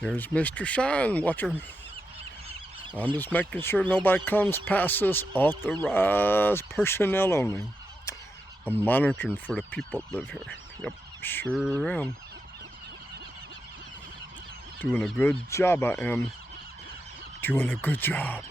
There's Mr. Sign Watcher. I'm just making sure nobody comes past us. Authorized personnel only. I'm monitoring for the people that live here. Yep, sure am. Doing a good job, I am. Doing a good job.